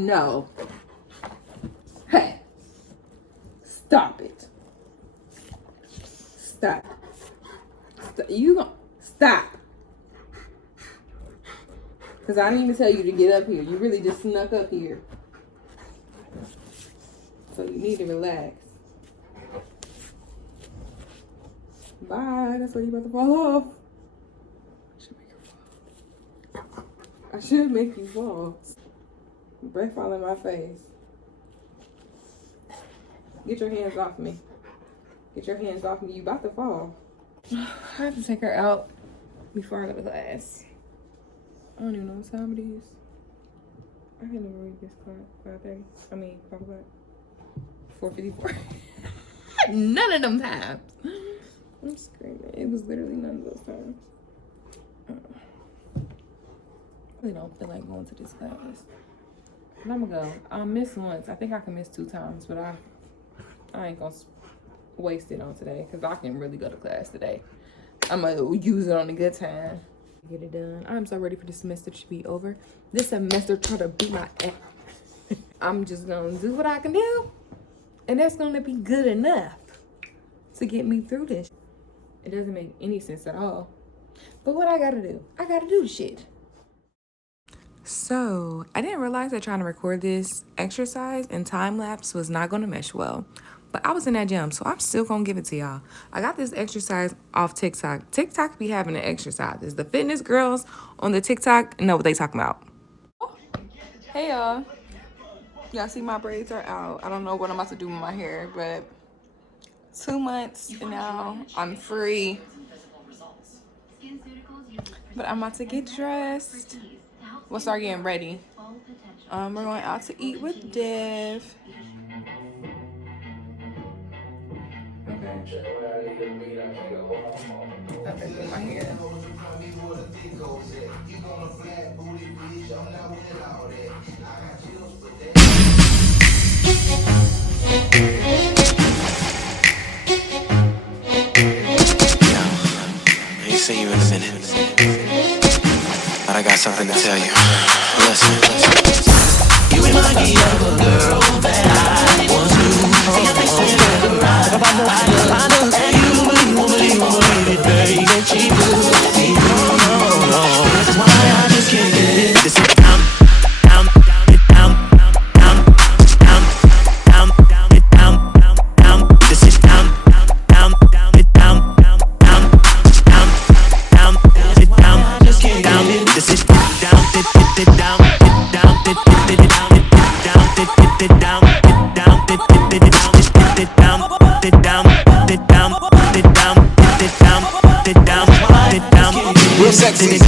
No. Hey. Stop it. Stop. You gonna stop. Because I didn't even tell you to get up here. You really just snuck up here. So you need to relax. Bye. That's where you about to fall off. I should make you fall. Breath all in my face. Get your hands off me. Get your hands off me. You about to fall. I have to take her out before I go to class. I don't even know what time it is. I can't even read this clock. 5:30. I mean, 5 o'clock. 4:54. None of them times. I'm screaming. It was literally none of those times. I really don't feel like going to this class. But I'm gonna go. I'll miss once. I think I can miss 2 times, but I ain't gonna waste it on today because I can really go to class today. I'm gonna use it on a good time. Get it done. I'm so ready for this semester to be over. This semester trying to beat my ass. I'm just gonna do what I can do, and that's gonna be good enough to get me through this. It doesn't make any sense at all. But what I gotta do? I gotta do the shit. So, I didn't realize that trying to record this exercise in time-lapse was not going to mesh well. But I was in that gym, so I'm still going to give it to y'all. I got this exercise off TikTok. TikTok be having an exercise. The fitness girls on the TikTok know what they talking about. Hey, y'all. Y'all see my braids are out. I don't know what I'm about to do with my hair, but 2 months and now I'm free. But I'm about to get dressed. We'll start getting ready. We're going out to eat with Dev. Okay. Okay, get my hair. I ain't seen you in a minute, but I got something to tell you. Listen. You remind me of a girl that I once knew. See your face in the right. I know, and you won't believe it, baby. She would. This is why I just can't get it. This is down, down, down, down, down, down, down, down, down. This is down, down, down, down, down, down, down, down. Just can't get it. This is down, down, down, down. Real sexy.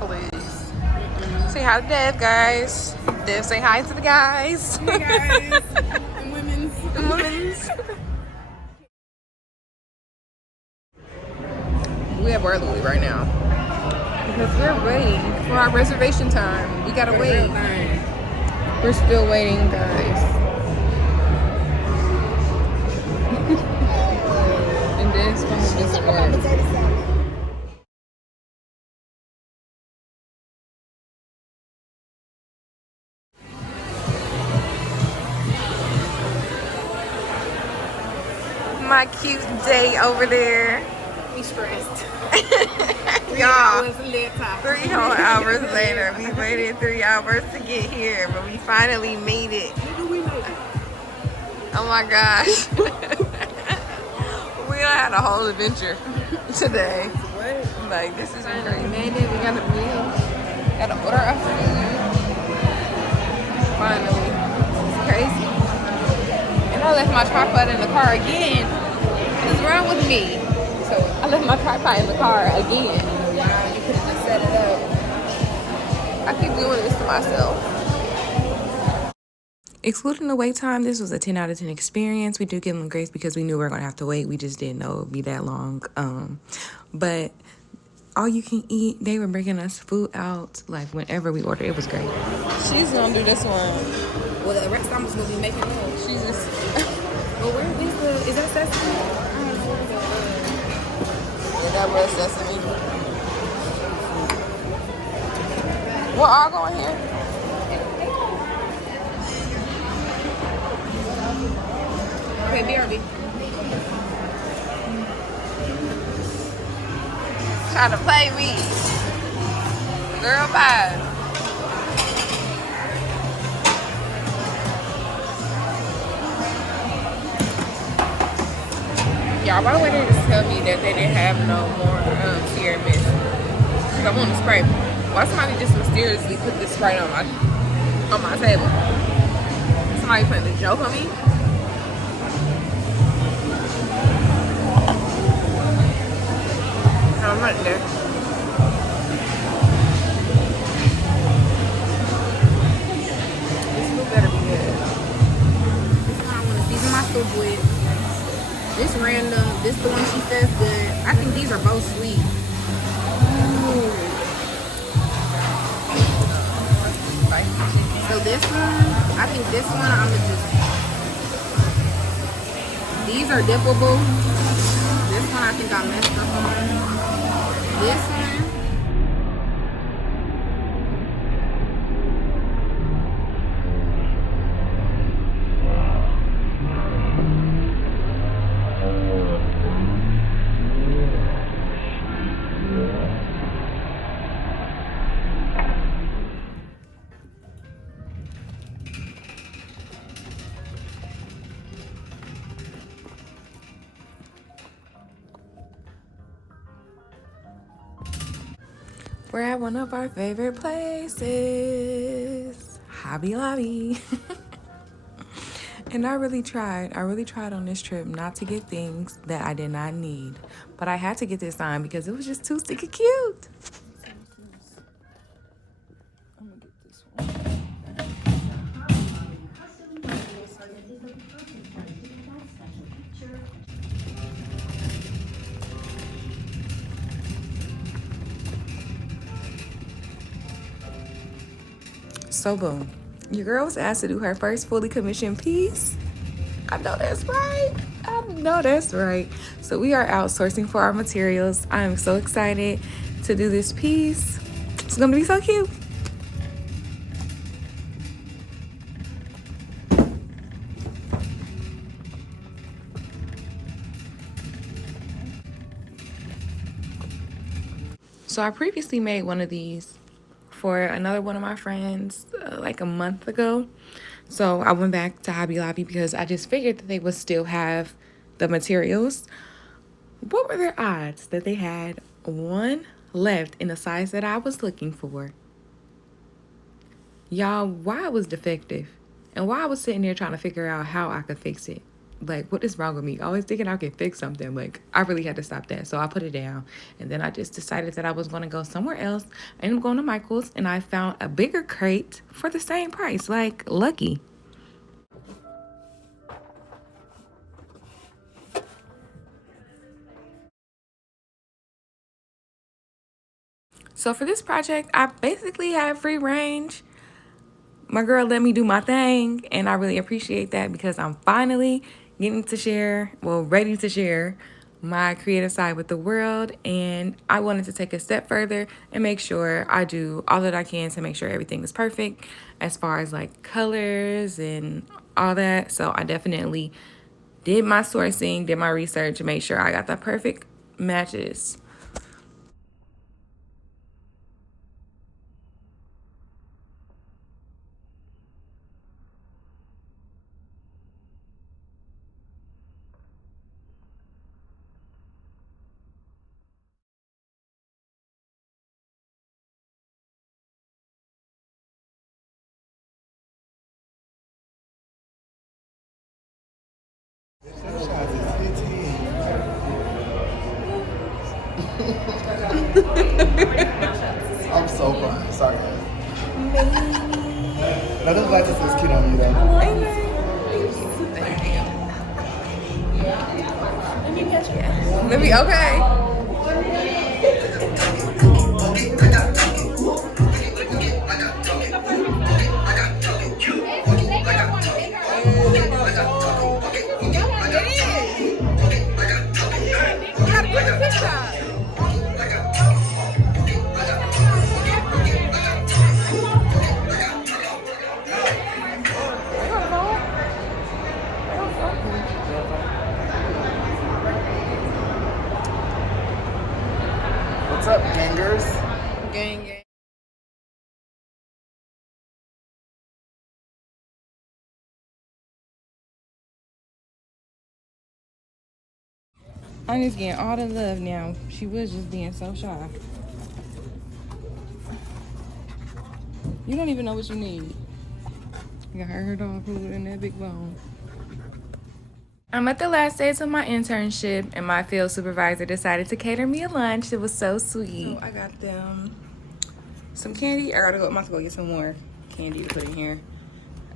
Please. Say hi to Dev, guys. Dev, say hi to the guys. Hey guys, and women's. The women's. at Burley right now because we're waiting for our reservation time. We gotta wait. We're still waiting, guys. And this phone doesn't work. My cute day over there. We stressed. Y'all, 3 whole hours later, we waited 3 hours to get here, but we finally made it. Oh my gosh. We had a whole adventure today. Like, this is crazy. We made it. We got a meal. Got to order our food. Finally. It's crazy. And I left my tripod in the car again. What's wrong with me? So I left my tripod in the car again. You could have just set it up. I keep doing this to myself. Excluding the wait time, this was a 10 out of 10 experience. We do give them grace because we knew we were going to have to wait. We just didn't know it would be that long. But all you can eat, they were bringing us food out like whenever we ordered. It was great. She's going to do this one. Well, the rest I'm just going to be making it. She's just... Well, where is is that sesame? Yeah, that was sesame. What all going here? Okay, BRB. Trying to play me. Girl, bye. Y'all, why would they just tell me that they didn't have no more Sierra Mist? Because I want a Sprite. Why somebody just mysteriously put this Sprite on my table? Somebody playing a joke on me? No, I'm not there. This food better be good. This one I want to season my soup with. This random. This the one she says good. I think these are both sweet. Ooh. So this one, I think this one I'm gonna just. These are dippable. This one I think I messed up on. This one. We're at one of our favorite places, Hobby Lobby. And I really tried on this trip not to get things that I did not need. But I had to get this on because it was just too sticky cute. I'm gonna get this one. So boom, your girl was asked to do her first fully commissioned piece. I know that's right. So we are outsourcing for our materials. I am so excited to do this piece. It's gonna be so cute. So I previously made one of these for another one of my friends like a month ago. So I went back to Hobby Lobby because I just figured that they would still have the materials. What were their odds that they had one left in the size that I was looking for? Y'all, why it was defective and why I was sitting there trying to figure out how I could fix it. Like, what is wrong with me? Always thinking I could fix something. Like, I really had to stop that. So I put it down. And then I just decided that I was going to go somewhere else. I ended up going to Michael's. And I found a bigger crate for the same price. Like, lucky. So for this project, I basically have free range. My girl let me do my thing, and I really appreciate that because I'm finally getting to share, well, ready to share my creative side with the world. And I wanted to take a step further and make sure I do all that I can to make sure everything is perfect as far as like colors and all that. So I definitely did my sourcing, did my research to make sure I got the perfect matches. I'm so fine. Sorry, guys. No, those glasses is cute on you, though. Let me, okay. What's up, gangers? Gang, gang. I'm just getting all the love now. She was just being so shy. You don't even know what you need. You got her dog food and that big bone. I'm at the last days of my internship, and my field supervisor decided to cater me a lunch. It was so sweet. So I got them some candy. I'm about to go get some more candy to put in here.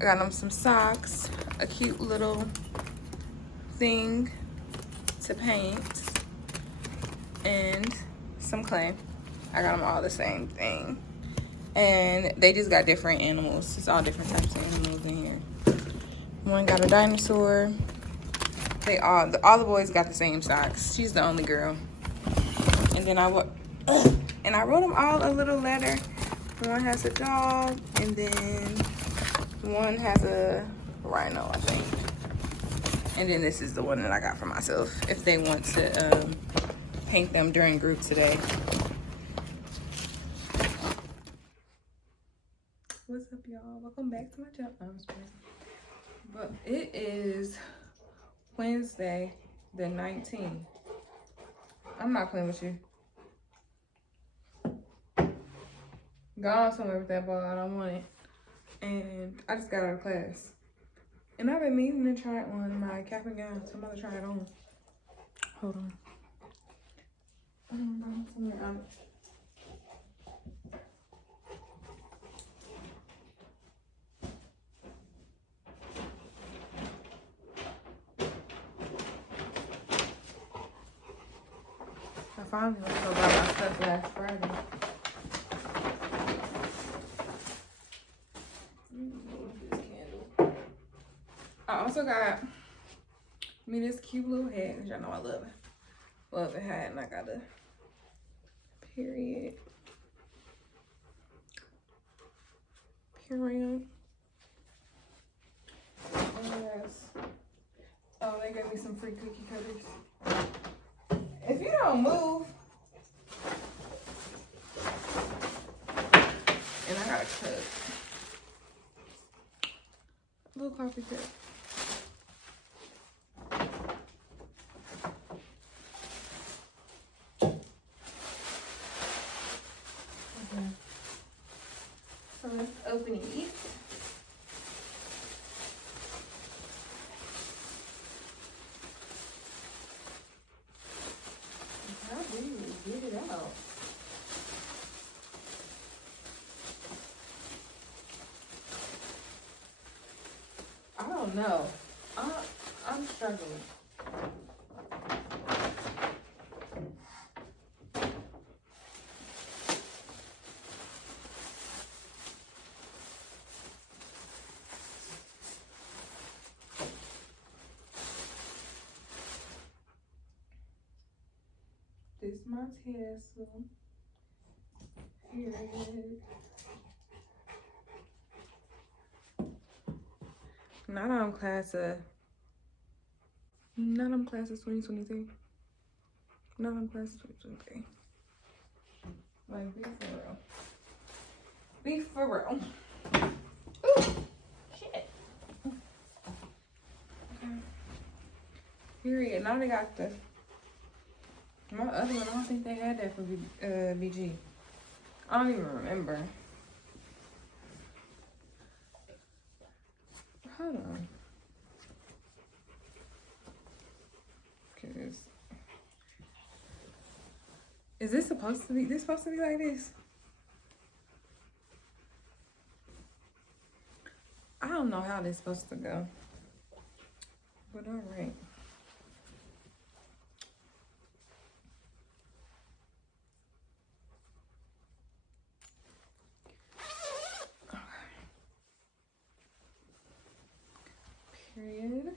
I got them some socks, a cute little thing to paint, and some clay. I got them all the same thing. And they just got different animals. It's all different types of animals in here. One got a dinosaur. All the boys got the same socks. She's the only girl. And then I wrote them all a little letter. One has a dog, and then one has a rhino, I think. And then this is the one that I got for myself if they want to paint them during group today. What's up, y'all? Welcome back to my channel. But it is Wednesday the 19th. I'm not playing with you. Go on somewhere with that ball. I don't want it. And I just got out of class. And I've been meaning to try on my cap and gown, so I'm about to try it on. Hold on. I don't know. Somewhere out. I finally went to go buy my stuff last Friday. I also got me this cute little hat, which y'all know I love a hat, and I got a period. Oh, they gave me some free cookie cutters. If you don't move, and I got a cup, a little coffee cup. Okay. So let's open it. Get it out. I don't know. I'm struggling. This my Tesla. Period. Not on class of 2023. Not on class of 2023. Like, be for real. Be for real. Ooh, shit. Okay. Period. Now they got the my other one. I don't think they had that for BG. I don't even remember. Hold on. Cause is this supposed to be like this? I don't know how this is supposed to go. But alright. Period.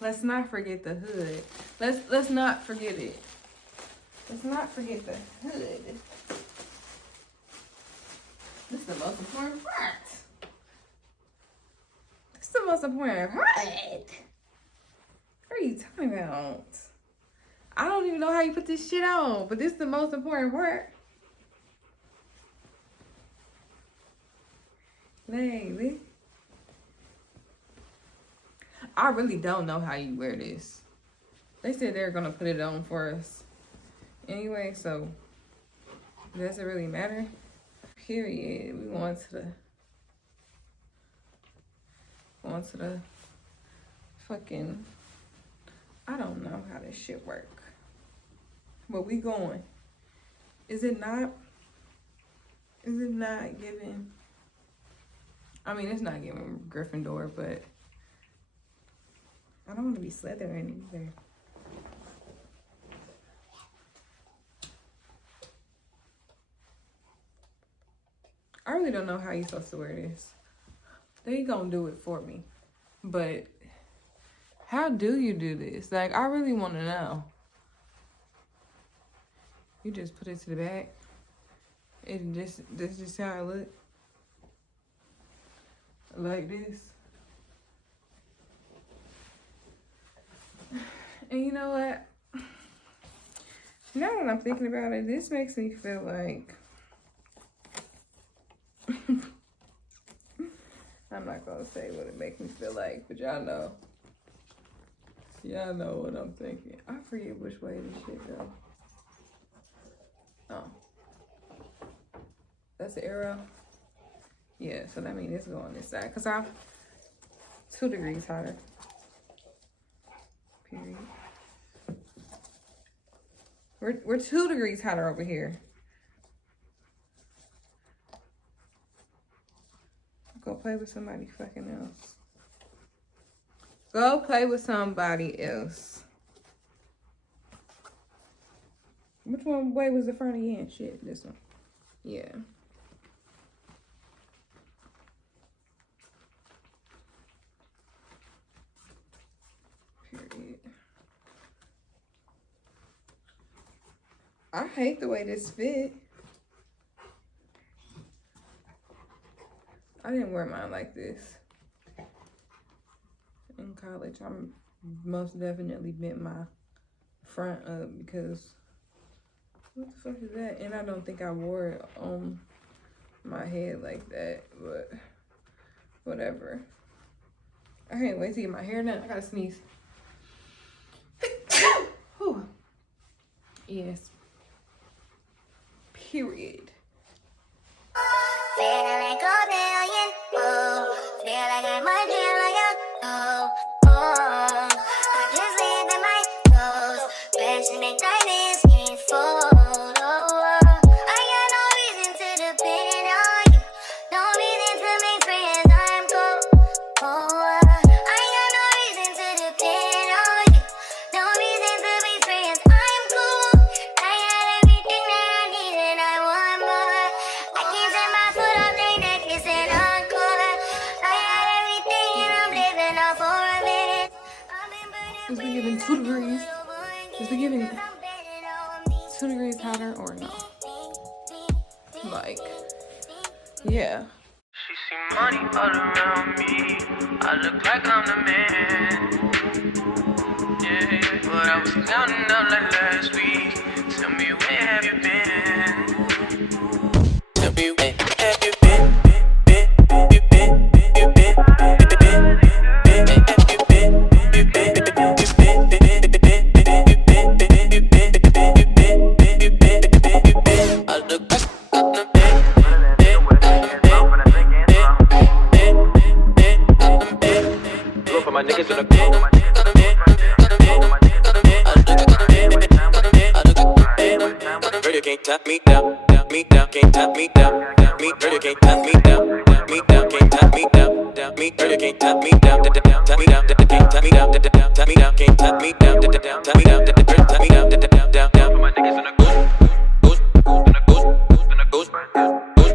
Let's not forget the hood. Let's not forget it. Let's not forget the hood. This is the most important part. This is the most important part. What are you talking about? I don't even know how you put this shit on, but this is the most important part. Baby. I really don't know how you wear this. They said they're gonna put it on for us. Anyway, so does it really matter? Period. We going to the fucking, I don't know how this shit work. But we going. Is it not giving, I mean, it's not giving Gryffindor, but I don't want to be Slytherin either. I really don't know how you're supposed to wear this. They gonna do it for me. But how do you do this? Like, I really want to know. You just put it to the back. This is how I look. Like this. And you know what? Now that I'm thinking about it, this makes me feel like I'm not gonna say what it makes me feel like, but y'all know. Y'all know what I'm thinking. I forget which way this shit go. Oh. That's the arrow? Yeah, so that means it's going this side. Because I'm 2 degrees hotter. Period. We're 2 degrees hotter over here. Go play with somebody fucking else. Go play with somebody else. Which one way was the front again? Shit, this one. Yeah. Period. I hate the way this fit. I didn't wear mine like this in college. I'm most definitely bent my front up because what the fuck is that? And I don't think I wore it on my head like that, but whatever. I can't wait to get my hair done. I gotta sneeze. Whew. Yes. Period. Feeling like a billion, oh. Feel like I'm a trillion, oh, oh. I just live in my toes. Passionate diamonds can't fold, oh, oh. I got no reason to depend on you. No reason to make friends, I'm cold, oh, oh. I got no reason to depend on you. No reason to be friends, I'm cool. I got everything that I need and I want more. I can't turn my foot off their necklace and Is we giving 2 degrees? Is we giving 2 degrees hotter or no? Like, yeah. She see money all around me. I look like I'm the man. Yeah, but I was counting up like last week. Tell me where have you been? Tell me where have you been? My niggas in the radio can't tap me down, me down, can't tap me down, me radio can't tap me down, me down, can't tap me down, me radio can't tap me down, tap me down, can't tap me down, tap me down, can't tap me down, tap me down, tap me down, down. For my niggas in the